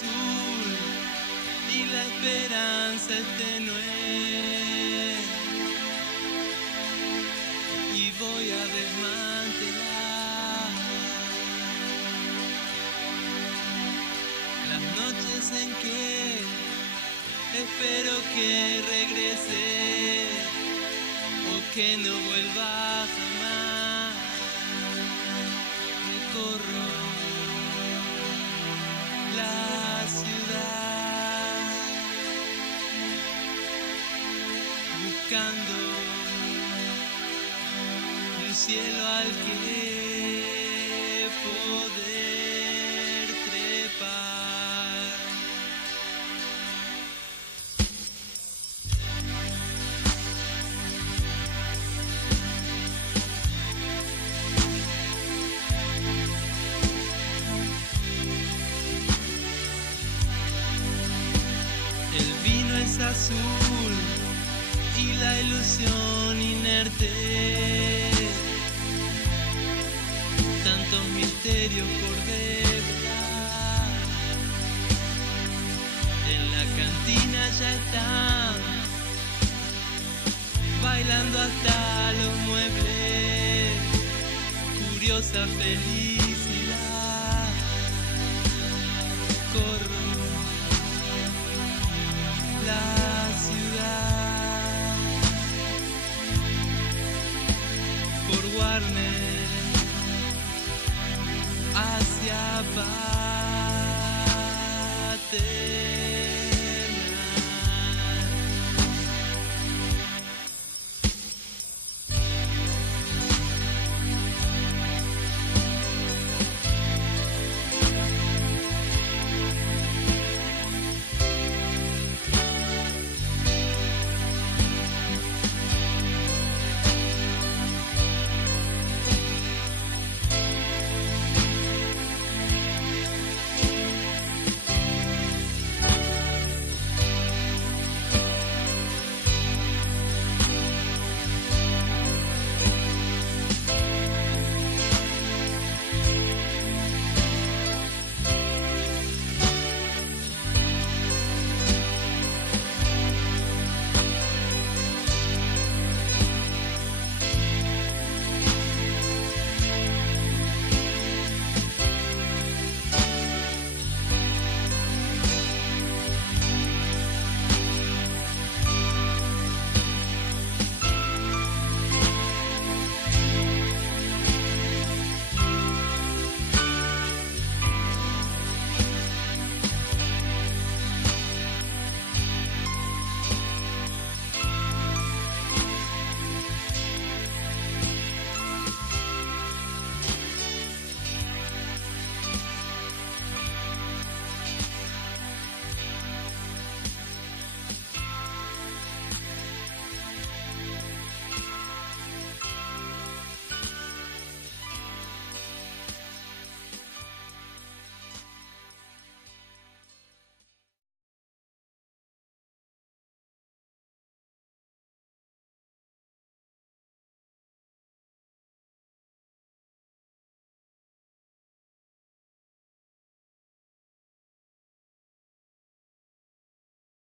azul y la esperanza es tenue. Y voy a desmantelar las noches en que espero que regrese o que no vuelva jamás. Recorro la ciudad buscando un cielo al que poder trepar. El vino es azul y la ilusión inerte, tantos misterios por develar. En la cantina ya están bailando hasta los muebles, curiosa felicidad. Corro la ciudad por Warner hacia Paz.